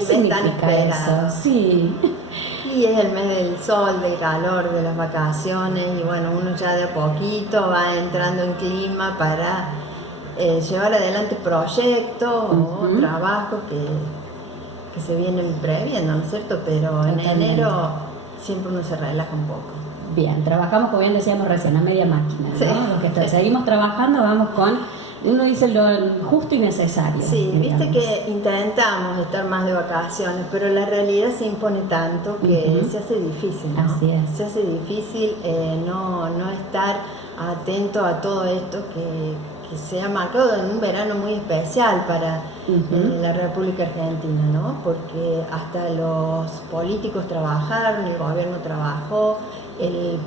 ¿Qué significa eso? Sí. Y es el mes del sol, del calor, de las vacaciones, y bueno, uno ya de a poquito va entrando en clima para llevar adelante proyectos o trabajos que se vienen previendo, ¿no es cierto? Pero Totalmente. en enero siempre uno se relaja un poco. Bien, trabajamos, como bien decíamos recién, a media máquina, ¿no? Sí. Los que seguimos trabajando, vamos con, uno dice lo justo y necesario. Sí, digamos. viste que intentamos estar más de vacaciones, pero la realidad se impone tanto que se hace difícil, ¿no? Así es. Se hace difícil no estar atento a todo esto que se ha marcado en un verano muy especial para la República Argentina, ¿no? Porque hasta los políticos trabajaron, el gobierno trabajó, el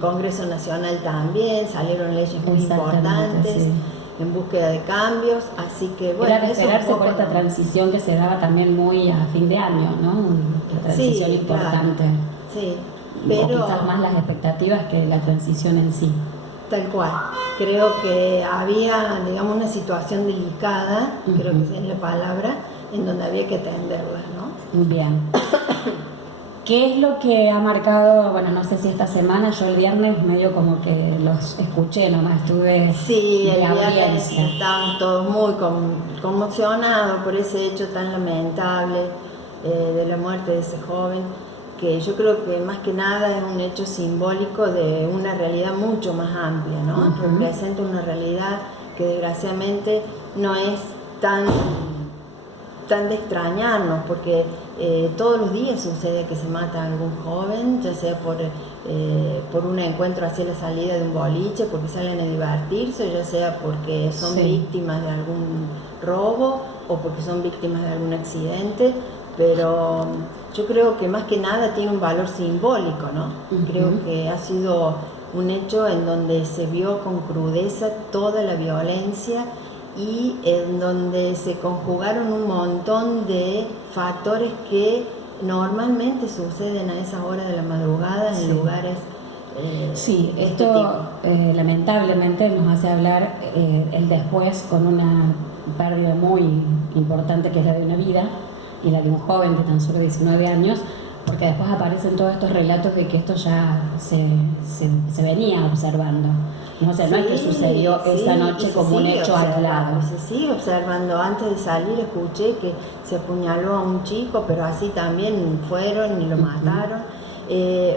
Congreso Nacional también, salieron leyes muy importantes. Sí. En búsqueda de cambios, así que bueno, era de esperarse por esta transición que se daba también muy a fin de año, ¿no? Una transición importante. Claro. Sí, pero o quizás más las expectativas que la transición en sí. Tal cual. Creo que había, digamos, una situación delicada, creo que esa es la palabra, en donde había que atenderla, ¿no? Bien. ¿Qué es lo que ha marcado, bueno, no sé si esta semana, yo el viernes medio como que los escuché nomás, estuve sí, de el viernes audiencia. Estaban todos muy conmocionados por ese hecho tan lamentable de la muerte de ese joven, que yo creo que más que nada es un hecho simbólico de una realidad mucho más amplia, ¿no? Representa una realidad que desgraciadamente no es tan de extrañarnos, porque todos los días sucede que se mata a algún joven, ya sea por un encuentro hacia la salida de un boliche, porque salen a divertirse, ya sea porque son víctimas de algún robo o porque son víctimas de algún accidente, pero yo creo que más que nada tiene un valor simbólico, ¿no? Creo que ha sido un hecho en donde se vio con crudeza toda la violencia y en donde se conjugaron un montón de factores que normalmente suceden a esa hora de la madrugada en lugares sí, de esto lamentablemente nos hace hablar el después con una pérdida muy importante que es la de una vida y la de un joven de tan solo 19 años, porque después aparecen todos estos relatos de que esto ya se venía observando. No, o sea, no es que sucedió esa noche como un hecho aislado. Se sigue observando. Antes de salir escuché que se apuñaló a un chico, pero así también fueron y lo mataron.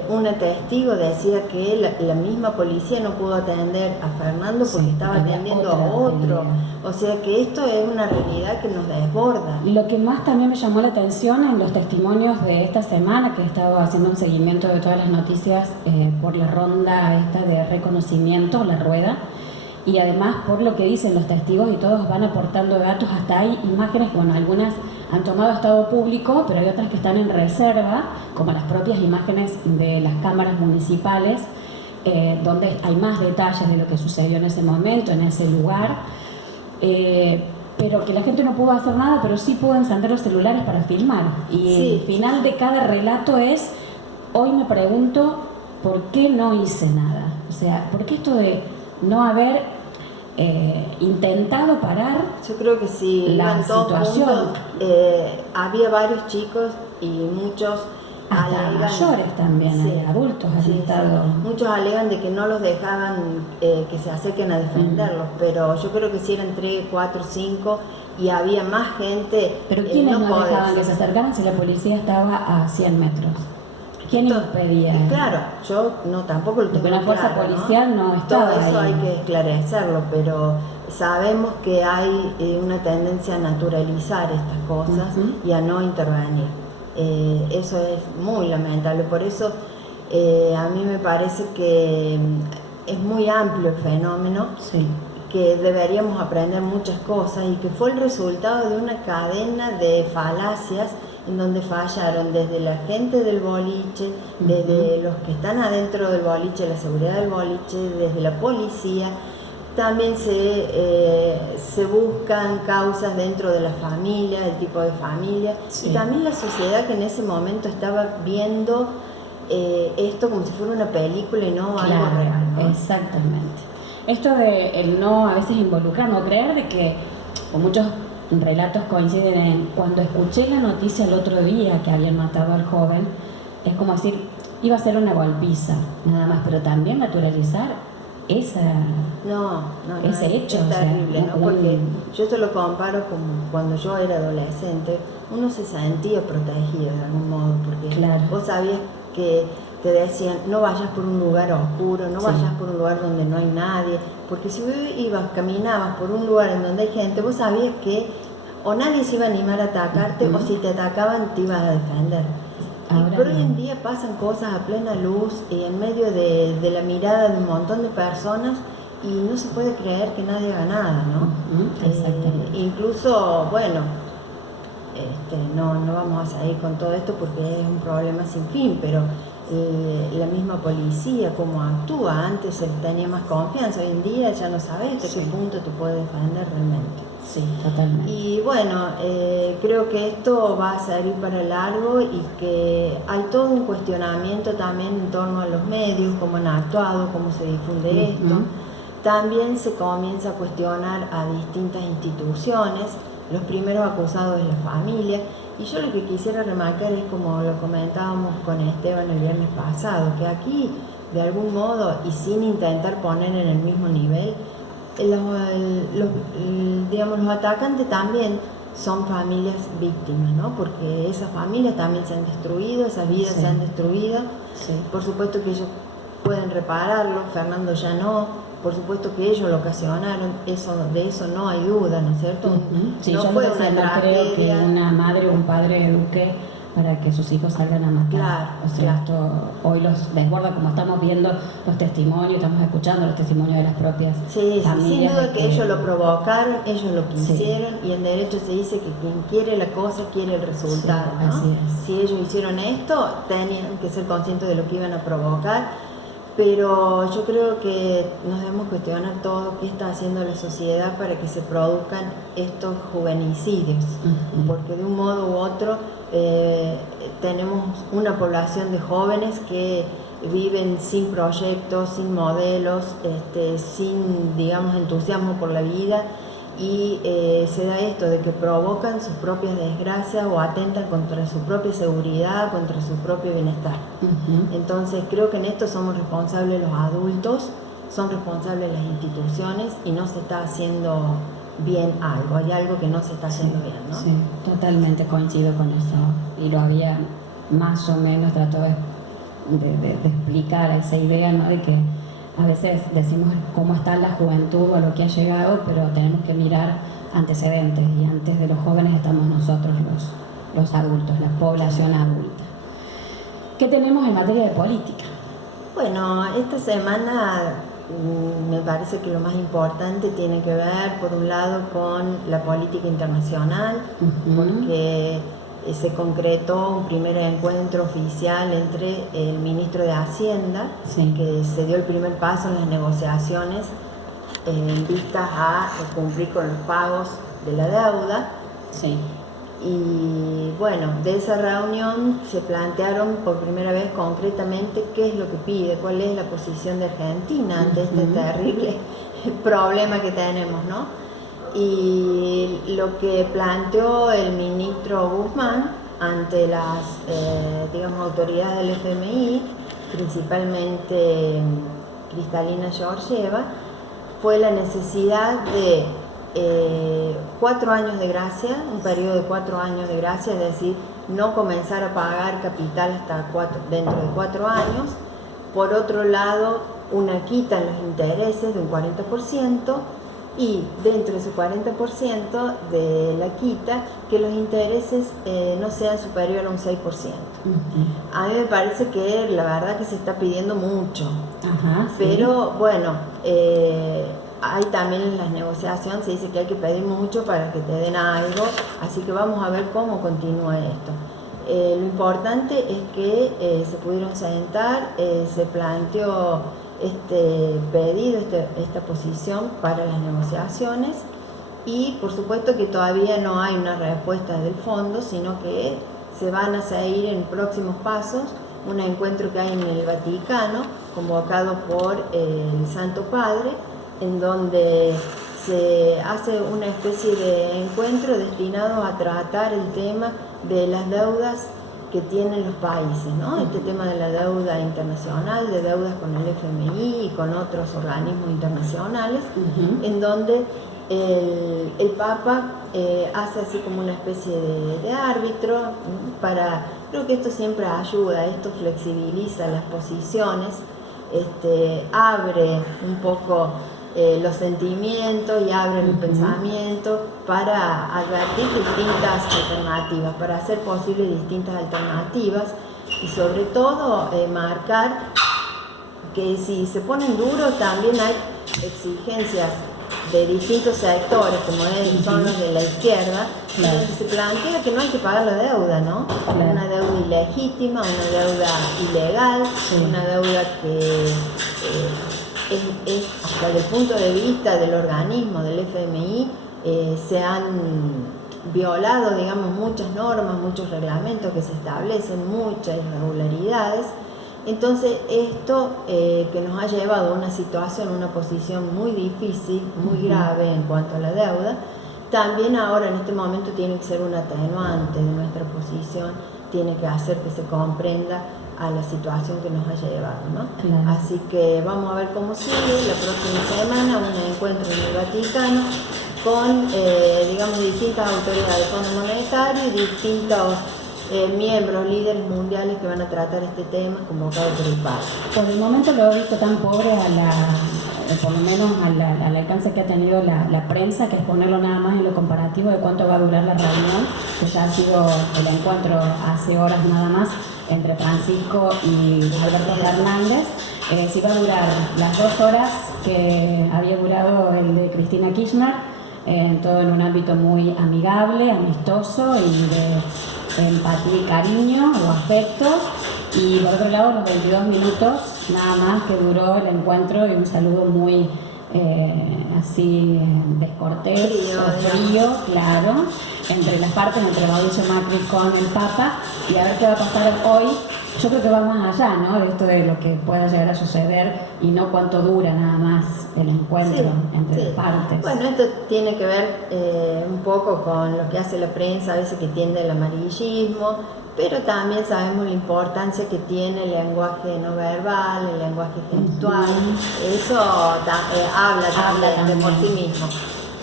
Una testigo decía que la misma policía no pudo atender a Fernando porque estaba atendiendo a otro. O sea que esto es una realidad que nos desborda. Lo que más también me llamó la atención en los testimonios de esta semana, que he estado haciendo un seguimiento de todas las noticias por la ronda esta de reconocimiento, la rueda, y además por lo que dicen los testigos y todos van aportando datos, hasta hay imágenes que, bueno, algunas han tomado estado público, pero hay otras que están en reserva, como las propias imágenes de las cámaras municipales, donde hay más detalles de lo que sucedió en ese momento, en ese lugar, pero que la gente no pudo hacer nada, pero sí pudo encender los celulares para filmar. Y el final de cada relato es, hoy me pregunto, ¿por qué no hice nada? O sea, ¿por qué esto de no haber intentado parar? Yo creo que sí, la situación. Había varios chicos y muchos hasta alegan, mayores también, adultos han estado. Muchos alegan de que no los dejaban que se acerquen a defenderlos, pero yo creo que sí eran 3, 4, 5 y había más gente. ¿Pero quiénes no dejaban que se acercaran si la policía estaba a 100 metros? ¿Quién impedía? Claro, yo tampoco lo tengo claro. Porque la fuerza policial no estaba ahí. Todo eso hay que esclarecerlo, pero sabemos que hay una tendencia a naturalizar estas cosas y a no intervenir. Eso es muy lamentable, por eso a mí me parece que es muy amplio el fenómeno, que deberíamos aprender muchas cosas y que fue el resultado de una cadena de falacias en donde fallaron desde la gente del boliche, desde los que están adentro del boliche, la seguridad del boliche, desde la policía. También se buscan causas dentro de la familia, el tipo de familia, y también la sociedad que en ese momento estaba viendo esto como si fuera una película y no algo real, ¿no? Exactamente. Esto de el no a veces involucrar, no creer de que, o muchos relatos coinciden en cuando escuché la noticia el otro día que habían matado al joven, es como decir, iba a ser una golpiza, nada más, pero también naturalizar ese hecho. Es terrible, ¿no? Porque yo esto lo comparo con cuando yo era adolescente, uno se sentía protegido de algún modo, porque claro, vos sabías que te decían, no vayas por un lugar oscuro, no vayas por un lugar donde no hay nadie, porque si caminabas por un lugar en donde hay gente, vos sabías que o nadie se iba a animar a atacarte, o si te atacaban te ibas a defender. Pero hoy en día pasan cosas a plena luz y en medio de la mirada de un montón de personas y no se puede creer que nadie haga nada, ¿no? Incluso, bueno, no vamos a seguir con todo esto porque es un problema sin fin, pero la misma policía, cómo actúa, antes se tenía más confianza, hoy en día ya no sabes de qué punto te puede defender realmente. Sí, totalmente. Y bueno, creo que esto va a salir para largo y que hay todo un cuestionamiento también en torno a los medios, cómo han actuado, cómo se difunde esto. También se comienza a cuestionar a distintas instituciones, los primeros acusados es la familia. Y yo lo que quisiera remarcar es, como lo comentábamos con Esteban el viernes pasado, que aquí, de algún modo, y sin intentar poner en el mismo nivel, los atacantes también son familias víctimas, ¿no? Porque esas familias también se han destruido, esas vidas se han destruido. Por supuesto que ellos pueden repararlo, Fernando ya no, por supuesto que ellos lo ocasionaron, de eso no hay duda, ¿no es cierto? Sí, no fue una tragedia. Creo que una madre o un padre eduque para que sus hijos salgan a matar. Claro, o sea, esto hoy los desborda, como estamos viendo los testimonios, estamos escuchando los testimonios de las propias familias. Sin duda que ellos lo provocaron, ellos lo quisieron, y en derecho se dice que quien quiere la cosa quiere el resultado, ¿no? Así es. Si ellos hicieron esto, tenían que ser conscientes de lo que iban a provocar. Pero yo creo que nos debemos cuestionar todo qué está haciendo la sociedad para que se produzcan estos juvenicidios, porque de un modo u otro tenemos una población de jóvenes que viven sin proyectos, sin modelos, sin, digamos, entusiasmo por la vida, y se da esto de que provocan sus propias desgracias o atentan contra su propia seguridad, contra su propio bienestar. Entonces creo que en esto somos responsables los adultos, son responsables las instituciones, y no se está haciendo bien algo, hay algo que no se está haciendo bien, ¿no? Sí, totalmente coincido con eso, y lo había más o menos tratado de explicar esa idea, ¿no? De que a veces decimos cómo está la juventud o a lo que ha llegado, pero tenemos que mirar antecedentes, y antes de los jóvenes estamos nosotros los adultos, la población adulta. ¿Qué tenemos en materia de política? Bueno, esta semana me parece que lo más importante tiene que ver, por un lado, con la política internacional, porque se concretó un primer encuentro oficial entre el ministro de Hacienda, que se dio el primer paso en las negociaciones en vistas a cumplir con los pagos de la deuda. Y bueno, de esa reunión se plantearon por primera vez concretamente qué es lo que pide, cuál es la posición de Argentina ante este terrible problema que tenemos, ¿no? Y lo que planteó el ministro Guzmán ante las autoridades del FMI, principalmente Kristalina Georgieva, fue la necesidad de 4 años de gracia, un periodo de 4 años de gracia, es decir, no comenzar a pagar capital hasta dentro de 4 años. Por otro lado, una quita en los intereses de un 40%, y dentro de ese 40% de la quita, que los intereses no sean superiores a un 6%. A mí me parece que la verdad que se está pidiendo mucho, pero bueno, hay también en las negociaciones, se dice que hay que pedir mucho para que te den algo, así que vamos a ver cómo continúa esto. Lo importante es que se pudieron sentar, se planteó este pedido, esta posición para las negociaciones, y por supuesto que todavía no hay una respuesta del fondo, sino que se van a seguir en próximos pasos, un encuentro que hay en el Vaticano, convocado por el Santo Padre, en donde se hace una especie de encuentro destinado a tratar el tema de las deudas que tienen los países, ¿no? Este tema de la deuda internacional, de deudas con el FMI y con otros organismos internacionales, en donde el Papa hace así como una especie de árbitro para, creo que esto siempre ayuda, esto flexibiliza las posiciones, abre un poco los sentimientos y abre el pensamiento para advertir distintas alternativas, para hacer posibles distintas alternativas y sobre todo marcar que si se ponen duros también hay exigencias de distintos sectores, como son los de la izquierda, donde se plantea que no hay que pagar la deuda, ¿no? Una deuda ilegítima, una deuda ilegal, una deuda que es hasta el punto de vista del organismo, del FMI, se han violado, digamos, muchas normas, muchos reglamentos que se establecen, muchas irregularidades. Entonces esto que nos ha llevado a una situación, una posición muy difícil, muy grave en cuanto a la deuda, también ahora en este momento tiene que ser un atenuante de nuestra posición, tiene que hacer que se comprenda a la situación que nos ha llevado, ¿no? Claro. Así que vamos a ver cómo sigue la próxima semana, un encuentro en el Vaticano con, digamos, distintas autoridades del Fondo Monetario y distintos miembros, líderes mundiales que van a tratar este tema convocado por el Papa. Por el momento lo he visto tan pobre por lo menos al alcance que ha tenido la prensa, que es ponerlo nada más en lo comparativo de cuánto va a durar la reunión, que ya ha sido el encuentro hace horas nada más entre Francisco y Alberto Fernández. Si va a durar las 2 horas que había durado el de Cristina Kirchner, todo en un ámbito muy amigable, amistoso y de empatía y cariño o afecto, y por otro lado los 22 minutos nada más que duró el encuentro y un saludo muy así descortés, frío, claro, entre las partes, entre Mauricio Macri con el Papa, y a ver qué va a pasar hoy. Yo creo que va más allá, ¿no?, de esto de lo que pueda llegar a suceder y no cuánto dura nada más el encuentro entre las partes. Bueno, esto tiene que ver un poco con lo que hace la prensa, a veces que tiende el amarillismo, pero también sabemos la importancia que tiene el lenguaje no verbal, el lenguaje gestual. Eso habla también por sí mismo.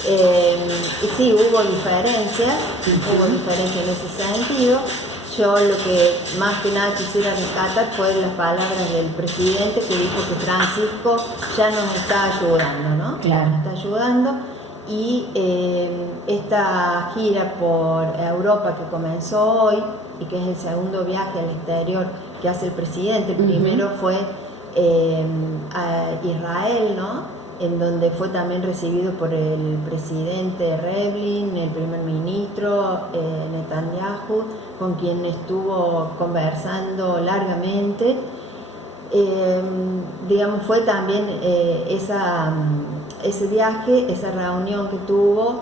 Y sí, hubo diferencias en ese sentido. Yo lo que más que nada quisiera rescatar fue las palabras del presidente, que dijo que Francisco ya nos está ayudando, ¿no? Claro. Nos está ayudando, y esta gira por Europa que comenzó hoy y que es el segundo viaje al exterior que hace el presidente, el primero fue a Israel, ¿no?, en donde fue también recibido por el presidente Rivlin, el primer ministro Netanyahu, con quien estuvo conversando largamente. Digamos, fue también ese viaje, esa reunión que tuvo,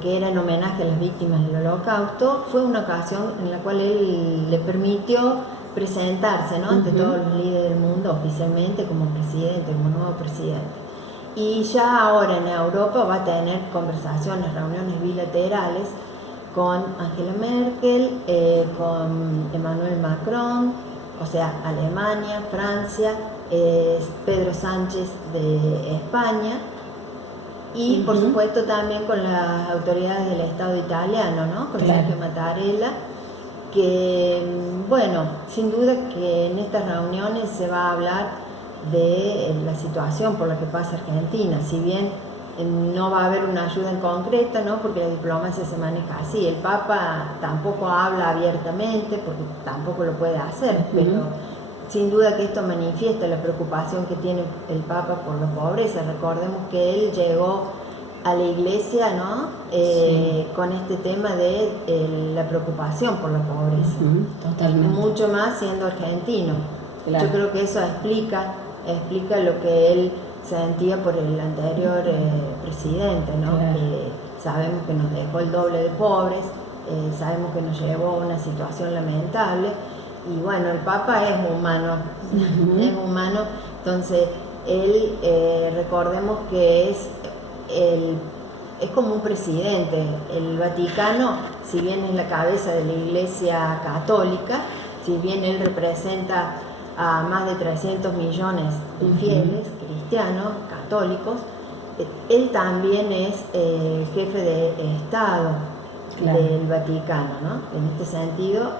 que era en homenaje a las víctimas del Holocausto, fue una ocasión en la cual él le permitió presentarse, ¿no?, ante todos los líderes del mundo oficialmente como presidente, como nuevo presidente. Y ya ahora en Europa va a tener conversaciones, reuniones bilaterales con Angela Merkel, con Emmanuel Macron, o sea, Alemania, Francia, Pedro Sánchez de España, y por supuesto también con las autoridades del Estado italiano, ¿no?, con Sergio Mattarella, que, bueno, sin duda que en estas reuniones se va a hablar de la situación por la que pasa Argentina, si bien no va a haber una ayuda en concreto, ¿no?, porque la diplomacia se maneja así. El Papa tampoco habla abiertamente porque tampoco lo puede hacer, pero sin duda que esto manifiesta la preocupación que tiene el Papa por la pobreza. Recordemos que él llegó a la iglesia, ¿no?, con este tema de la preocupación por la pobreza, Totalmente. mucho más siendo argentino. Claro. Yo creo que eso explica lo que él sentía por el anterior presidente, ¿no? Claro. Que sabemos que nos dejó el doble de pobres, sabemos que nos llevó a una situación lamentable, y bueno, el Papa es humano, entonces él, recordemos que es el es como un presidente. El Vaticano, si bien es la cabeza de la Iglesia Católica, si bien él representa a más de 300 millones de fieles cristianos, católicos, él también es el jefe de Estado del Vaticano, ¿no? En este sentido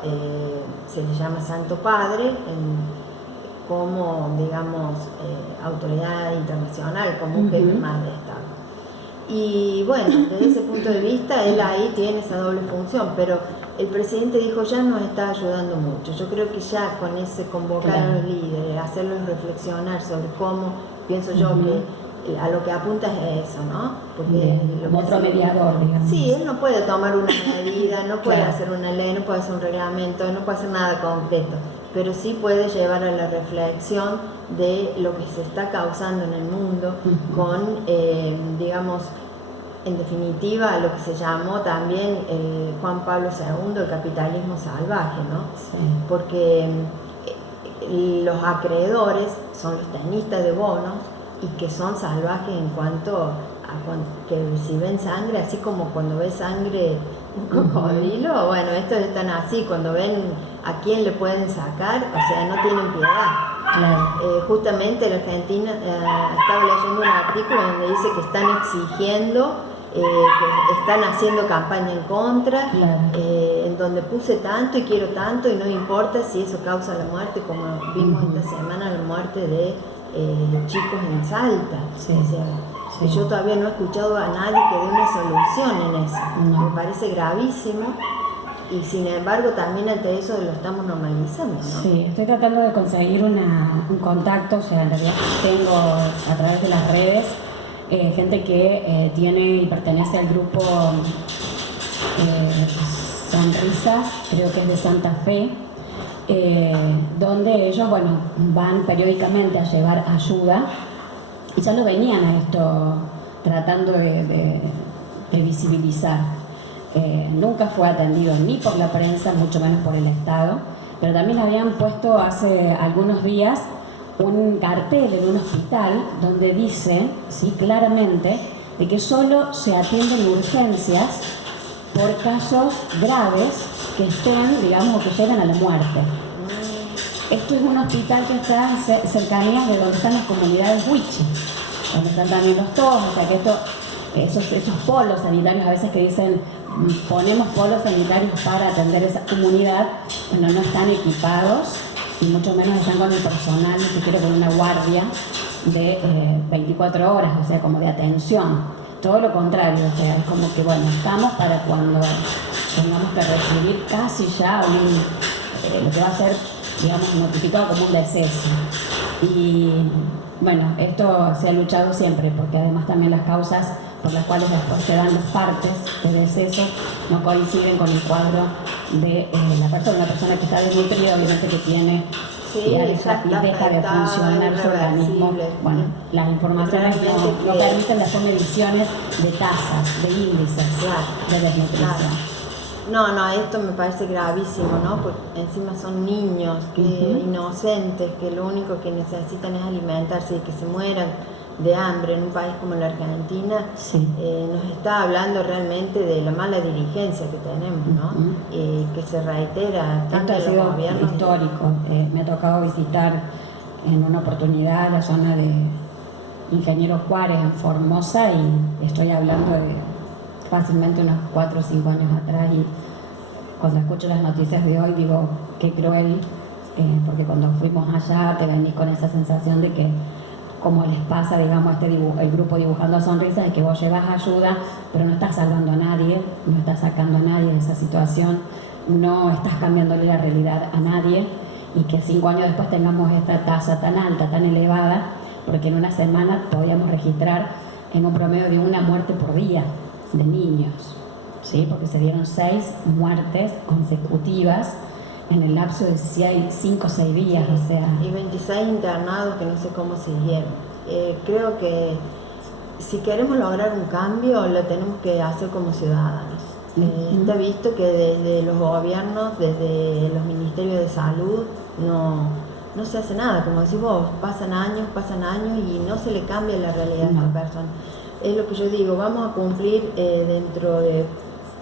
se le llama Santo Padre como, digamos, autoridad internacional, como un jefe más de Estado. Y bueno, desde ese punto de vista, él ahí tiene esa doble función, pero el presidente dijo, ya nos está ayudando mucho. Yo creo que ya con ese convocar a los líderes, hacerlos reflexionar sobre cómo, pienso yo que a lo que apunta es eso, ¿no? Porque como otro mediador, digamos. Sí, él no puede tomar una medida, no puede hacer una ley, no puede hacer un reglamento, no puede hacer nada concreto, pero sí puede llevar a la reflexión de lo que se está causando en el mundo con, digamos, en definitiva, lo que se llamó también el Juan Pablo II, el capitalismo salvaje, ¿no? Sí. Porque los acreedores son los tenistas de bonos y que son salvajes en cuanto a que si ven sangre, así como cuando ves sangre un cocodrilo, bueno, estos están así, cuando ven a quién le pueden sacar, o sea, no tienen piedad. Justamente en Argentina estaba leyendo un artículo donde dice que están exigiendo, que están haciendo campaña en contra, en donde puse tanto y quiero tanto y no importa si eso causa la muerte, como vimos esta semana la muerte de chicos en Salta. O sea, yo todavía no he escuchado a nadie que dé una solución en eso. Me parece gravísimo. Y sin embargo también ante eso lo estamos normalizando, ¿no? Sí, estoy tratando de conseguir un contacto, o sea, en realidad tengo a través de las redes gente que tiene y pertenece al grupo Sonrisas, creo que es de Santa Fe, donde ellos, bueno, van periódicamente a llevar ayuda y ya lo venían a esto tratando de visibilizar. Nunca fue atendido ni por la prensa, mucho menos por el Estado, pero también habían puesto hace algunos días un cartel en un hospital donde dice, sí, claramente, de que solo se atienden urgencias por casos graves que estén, digamos, que lleguen a la muerte. Esto es un hospital que está en cercanías de donde están las comunidades Huichi, donde están también los todos, o sea que esos polos sanitarios a veces que dicen ponemos polos sanitarios para atender esa comunidad, bueno, no están equipados y mucho menos están con el personal, ni siquiera con una guardia de 24 horas, o sea, como de atención. Todo lo contrario, o sea, es como que, bueno, estamos para cuando tengamos que recibir casi ya lo que va a ser, digamos, notificado como un deceso. Y bueno, esto se ha luchado siempre, porque además también las causas por las cuales después se dan las partes de deceso no coinciden con el cuadro de la persona que está desnutrida, obviamente que tiene y deja de funcionar su organismo. Bueno, las informaciones no permiten hacer mediciones de tasas, de índices de desnutrición. No, esto me parece gravísimo, ¿no? Porque encima son niños, inocentes, que lo único que necesitan es alimentarse y que se mueran de hambre en un país como la Argentina. Nos está hablando realmente de la mala dirigencia que tenemos, ¿no? Que se reitera tanto esto en los gobiernos. Esto ha sido histórico. Me ha tocado visitar en una oportunidad la zona de Ingeniero Juárez en Formosa y estoy hablando de fácilmente unos 4 o 5 años atrás, y cuando escucho las noticias de hoy digo qué cruel, porque cuando fuimos allá te venís con esa sensación de que como les pasa, digamos, el grupo Dibujando Sonrisas, de que vos llevas ayuda pero no estás salvando a nadie, no estás sacando a nadie de esa situación, no estás cambiándole la realidad a nadie, y que 5 años después tengamos esta tasa tan alta, tan elevada, porque en una semana podíamos registrar en un promedio de una muerte por día de niños, ¿sí? Porque se dieron 6 muertes consecutivas en el lapso de 5 o 6 días, o sea. Y 26 internados que no sé cómo siguieron. Creo que si queremos lograr un cambio, lo tenemos que hacer como ciudadanos. Está visto que desde los gobiernos, desde los ministerios de salud, no se hace nada. Como decís vos, pasan años y no se le cambia la realidad a la persona. es lo que yo digo, vamos a cumplir dentro de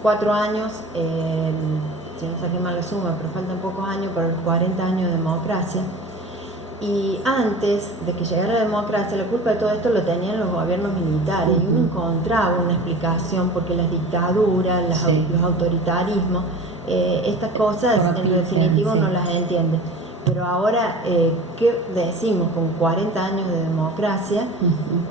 4 años, si no saqué mal la suma, pero faltan pocos años para los 40 años de democracia. Y antes de que llegara la democracia, la culpa de todo esto lo tenían los gobiernos militares. Y uno encontraba una explicación porque las dictaduras, los autoritarismos, estas cosas en definitivo no las entiende. Pero ahora, ¿qué decimos con 40 años de democracia?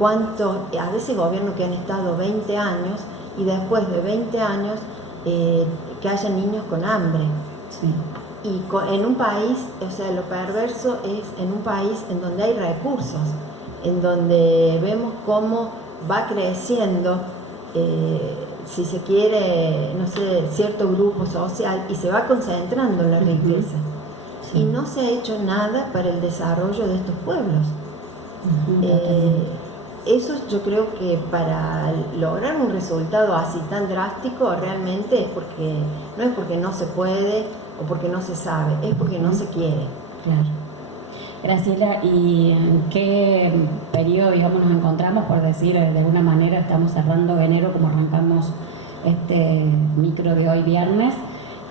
A veces gobiernos que han estado 20 años y después de 20 años que haya niños con hambre. Sí. Y en un país, o sea, lo perverso es en un país en donde hay recursos, en donde vemos cómo va creciendo, si se quiere, no sé, cierto grupo social y se va concentrando la riqueza. Sí. Y no se ha hecho nada para el desarrollo de estos pueblos. Eso yo creo que para lograr un resultado así tan drástico realmente no es porque no se puede o porque no se sabe, es porque no se quiere. Claro. Graciela, ¿y en qué periodo, digamos, nos encontramos? Por decir, de alguna manera estamos cerrando enero como arrancamos este micro de hoy viernes.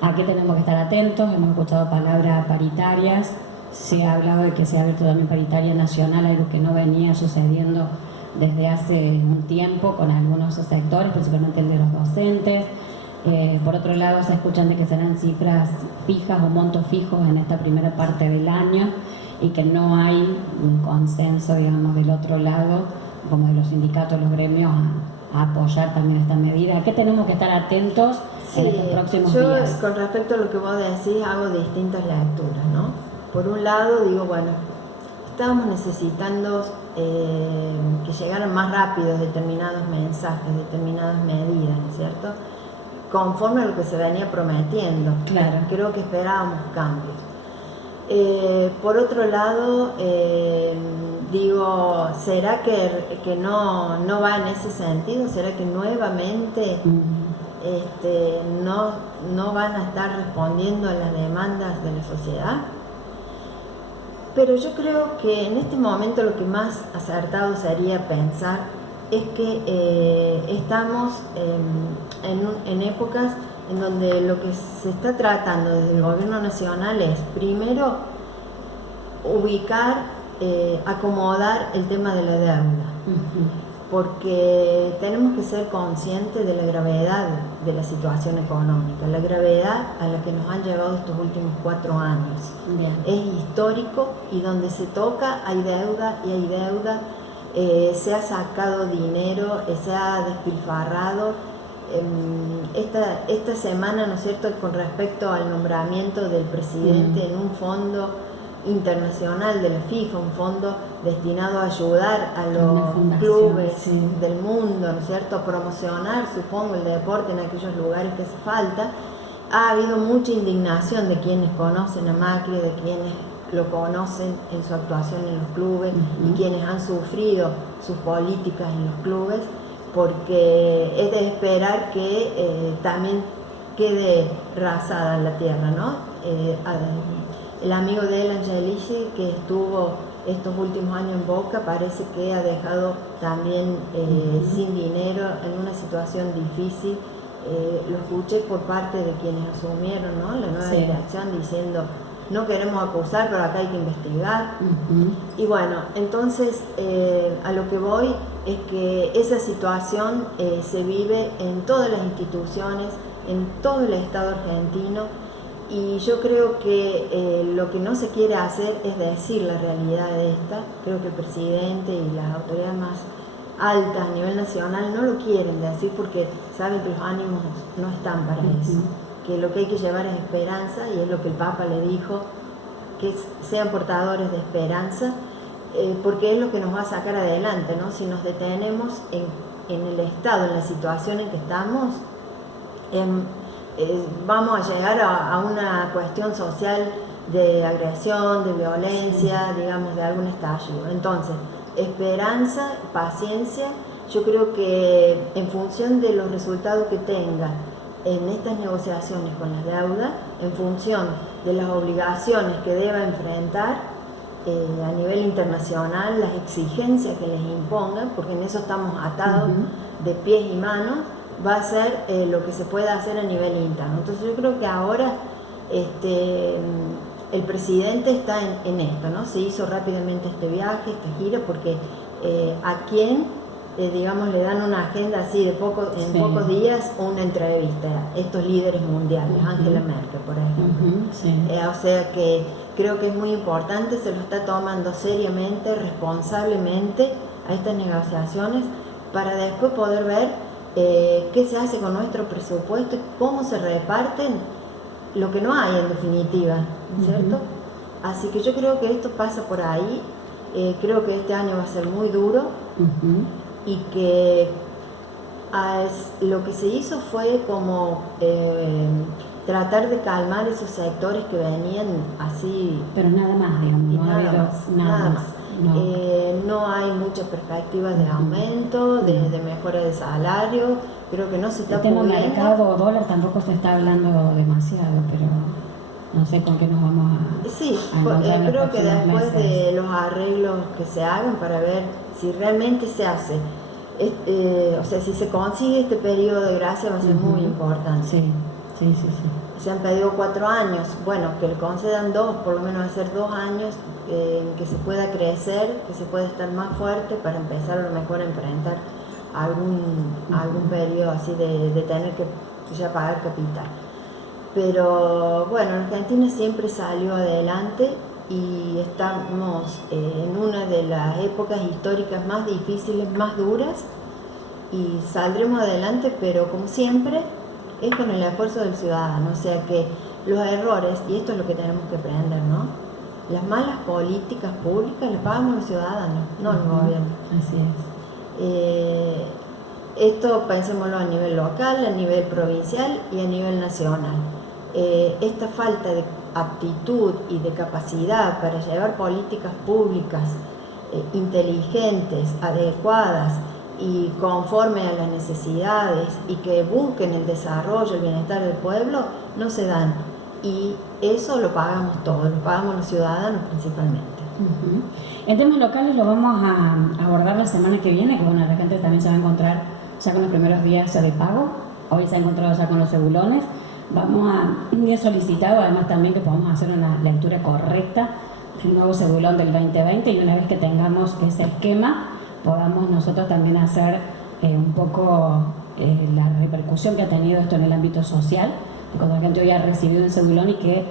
¿A qué tenemos que estar atentos? Hemos escuchado palabras paritarias, se ha hablado de que se ha abierto también paritaria nacional, algo que no venía sucediendo desde hace un tiempo con algunos sectores, principalmente el de los docentes. Por otro lado, se escuchan de que serán cifras fijas o montos fijos en esta primera parte del año y que no hay un consenso, digamos, del otro lado, como de los sindicatos, los gremios, a apoyar también esta medida. ¿A qué tenemos que estar atentos en estos próximos días? Con respecto a lo que vos decís, hago distintas lecturas, ¿no? Por un lado, digo, bueno, estábamos necesitando que llegaran más rápido determinados mensajes, determinadas medidas, ¿no es cierto?, conforme a lo que se venía prometiendo. Claro. Creo que esperábamos cambios. Por otro lado, digo, ¿será que no va en ese sentido? ¿Será que nuevamente no van a estar respondiendo a las demandas de la sociedad? Pero yo creo que en este momento lo que más acertado sería pensar es que estamos en épocas en donde lo que se está tratando desde el gobierno nacional es, primero, ubicar, acomodar el tema de la deuda. Porque tenemos que ser conscientes de la gravedad de la situación económica, la gravedad a la que nos han llevado estos últimos 4 años. Bien. Es histórico y donde se toca hay deuda y hay deuda. Se ha sacado dinero, se ha despilfarrado. Esta semana, ¿no es cierto?, con respecto al nombramiento del presidente en un fondo internacional de la FIFA, un fondo destinado a ayudar a los clubes del mundo, ¿no es cierto?, a promocionar, supongo, el deporte en aquellos lugares que hace falta. Ha habido mucha indignación de quienes conocen a Macri, de quienes lo conocen en su actuación en los clubes y quienes han sufrido sus políticas en los clubes, porque es de esperar que también quede rasada la tierra, ¿no? El amigo de él, Angelici, que estuvo estos últimos años en Boca, parece que ha dejado también sin dinero, en una situación difícil. Lo escuché por parte de quienes asumieron, ¿no?, la nueva dirección, diciendo: no queremos acusar, pero acá hay que investigar. Y bueno, entonces a lo que voy es que esa situación se vive en todas las instituciones, en todo el Estado argentino, y yo creo que lo que no se quiere hacer es decir la realidad de esta. Creo que el presidente y las autoridades más altas a nivel nacional no lo quieren decir porque saben que los ánimos no están para eso, que lo que hay que llevar es esperanza, y es lo que el Papa le dijo, que sean portadores de esperanza, porque es lo que nos va a sacar adelante, ¿no? Si nos detenemos en el estado, en la situación en que estamos, vamos a llegar a una cuestión social de agresión, de violencia, digamos, de algún estallido. Entonces, esperanza, paciencia. Yo creo que en función de los resultados que tenga en estas negociaciones con la deuda, en función de las obligaciones que deba enfrentar, a nivel internacional las exigencias que les impongan, porque en eso estamos atados de pies y manos, va a ser lo que se pueda hacer a nivel interno. Entonces yo creo que ahora el presidente está en esto, ¿no? Se hizo rápidamente este viaje, esta gira, porque a quien, digamos, le dan una agenda así en pocos días, una entrevista, estos líderes mundiales, Angela Merkel, por ejemplo. O sea que creo que es muy importante, se lo está tomando seriamente, responsablemente a estas negociaciones, para después poder ver qué se hace con nuestro presupuesto y cómo se reparten lo que no hay en definitiva, ¿cierto? Así que yo creo que esto pasa por ahí. Creo que este año va a ser muy duro y que lo que se hizo fue como tratar de calmar esos sectores que venían así. Pero nada más, digamos, no ha habido nada más. No hay muchas perspectivas de aumento, de mejora de salario. Creo que no se está pudiendo. El tema mercado dólar tampoco se está hablando demasiado, pero no sé con qué nos vamos a... Sí, creo que después de los arreglos que se hagan para ver si realmente se hace, o sea, si se consigue este periodo de gracia va a ser muy importante. Sí. Se han pedido 4 años, bueno, que le concedan 2, por lo menos hacer 2 años, que se pueda crecer, que se pueda estar más fuerte para empezar a lo mejor a enfrentar algún periodo así de tener que ya pagar capital. Pero bueno, Argentina siempre salió adelante y estamos en una de las épocas históricas más difíciles, más duras, y saldremos adelante, pero como siempre es con el esfuerzo del ciudadano. O sea que los errores, y esto es lo que tenemos que aprender, ¿no? Las malas políticas públicas las pagamos los ciudadanos, no el gobierno. Así es. Esto pensémoslo a nivel local, a nivel provincial y a nivel nacional. Esta falta de aptitud y de capacidad para llevar políticas públicas inteligentes, adecuadas y conforme a las necesidades y que busquen el desarrollo, el bienestar del pueblo, no se dan. Y eso lo pagamos todos, lo pagamos los ciudadanos principalmente. En temas locales lo vamos a abordar la semana que viene, que bueno, la gente también se va a encontrar ya con los primeros días de pago. Hoy se ha encontrado ya con los cebulones. Y he solicitado además también que podamos hacer una lectura correcta del nuevo cebulón del 2020, y una vez que tengamos ese esquema podamos nosotros también hacer un poco la repercusión que ha tenido esto en el ámbito social, de cuando la gente hoy ha recibido un cebulón y que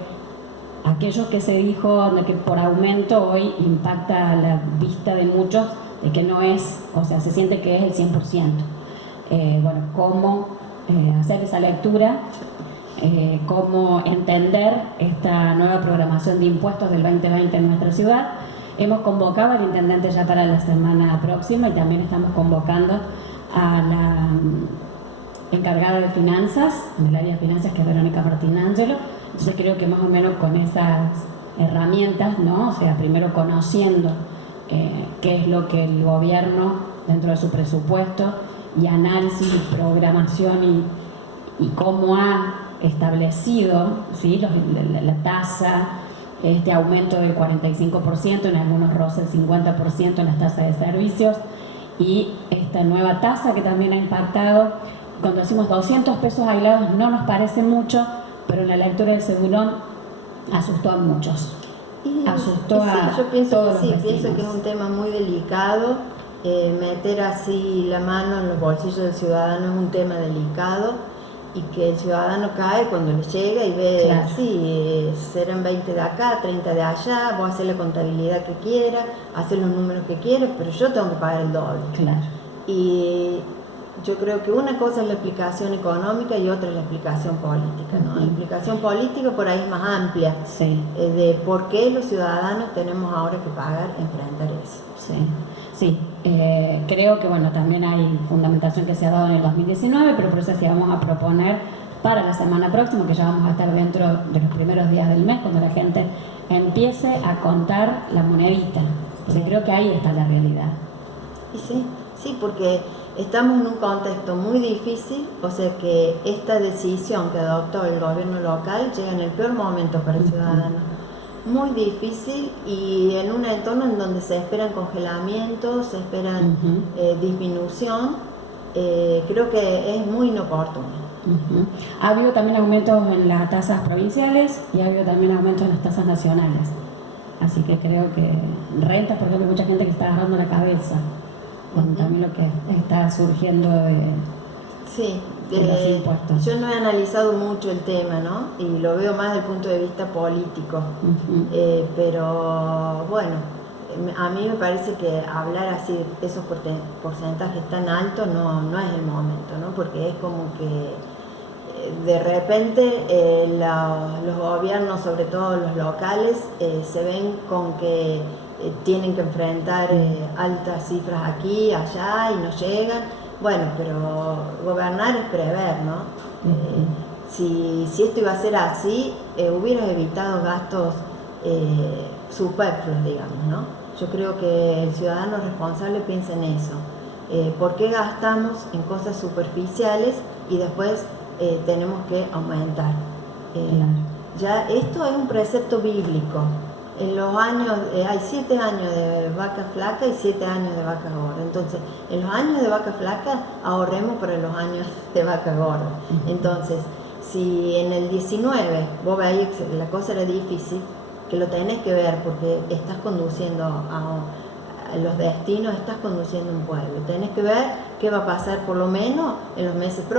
aquello que se dijo de que por aumento hoy impacta a la vista de muchos, de que no es, o sea, se siente que es el 100%. Bueno, cómo hacer esa lectura, cómo entender esta nueva programación de impuestos del 2020 en nuestra ciudad. Hemos convocado al intendente ya para la semana próxima y también estamos convocando a la encargada de finanzas, del área de finanzas, que es Verónica Martín-Ángelo. Entonces creo que más o menos con esas herramientas, ¿no? O sea, primero conociendo qué es lo que el gobierno dentro de su presupuesto y análisis y programación y cómo ha establecido, ¿sí?, la tasa, este aumento del 45%, en algunos roza el 50% en las tasas de servicios, y esta nueva tasa que también ha impactado. Cuando decimos 200 pesos aislados no nos parece mucho, pero en la lectura del cebulón asustó a muchos. Yo pienso que es un tema muy delicado. Meter así la mano en los bolsillos del ciudadano es un tema delicado, y que el ciudadano cae cuando le llega y ve, claro, sí, serán 20 de acá, 30 de allá, voy a hacer la contabilidad que quiera, hacer los números que quiera, pero yo tengo que pagar el doble. Claro. Y yo creo que una cosa es la explicación económica y otra es la explicación política, ¿no? La explicación política por ahí es más amplia, sí, de por qué los ciudadanos tenemos ahora que pagar, enfrentar eso. Sí, creo que bueno, también hay fundamentación que se ha dado en el 2019, pero por eso sí vamos a proponer para la semana próxima, que ya vamos a estar dentro de los primeros días del mes, cuando la gente empiece a contar la monedita, porque creo que ahí está la realidad. Y sí, porque estamos en un contexto muy difícil, o sea que esta decisión que adoptó el gobierno local llega en el peor momento para el ciudadano. muy difícil y en un entorno en donde se esperan congelamientos, se esperan disminución, creo que es muy inoportuno. Ha habido también aumentos en las tasas provinciales y ha habido también aumentos en las tasas nacionales. Así que creo que rentas, por ejemplo, hay mucha gente que está agarrando la cabeza con también lo que está surgiendo de los impuestos. Yo no he analizado mucho el tema, ¿no? Y lo veo más desde el punto de vista político. Pero bueno, a mí me parece que hablar así de esos porcentajes tan altos no es el momento, ¿no? Porque es como que de repente los gobiernos, sobre todo los locales, se ven con que tienen que enfrentar altas cifras aquí, allá y no llegan. Bueno, pero gobernar es prever, ¿no? Si esto iba a ser así, hubieras evitado gastos superfluos, digamos, ¿no? Yo creo que el ciudadano responsable piensa en eso. ¿Por qué gastamos en cosas superficiales y después tenemos que aumentar? Ya esto es un precepto bíblico. En los años, hay 7 años de vaca flaca y 7 años de vaca gorda. Entonces, en los años de vaca flaca ahorremos para los años de vaca gorda. Entonces, si en el 19 vos veías que la cosa era difícil, que lo tenés que ver porque estás conduciendo a los destinos, estás conduciendo un pueblo. Tenés que ver qué va a pasar por lo menos en los meses próximos.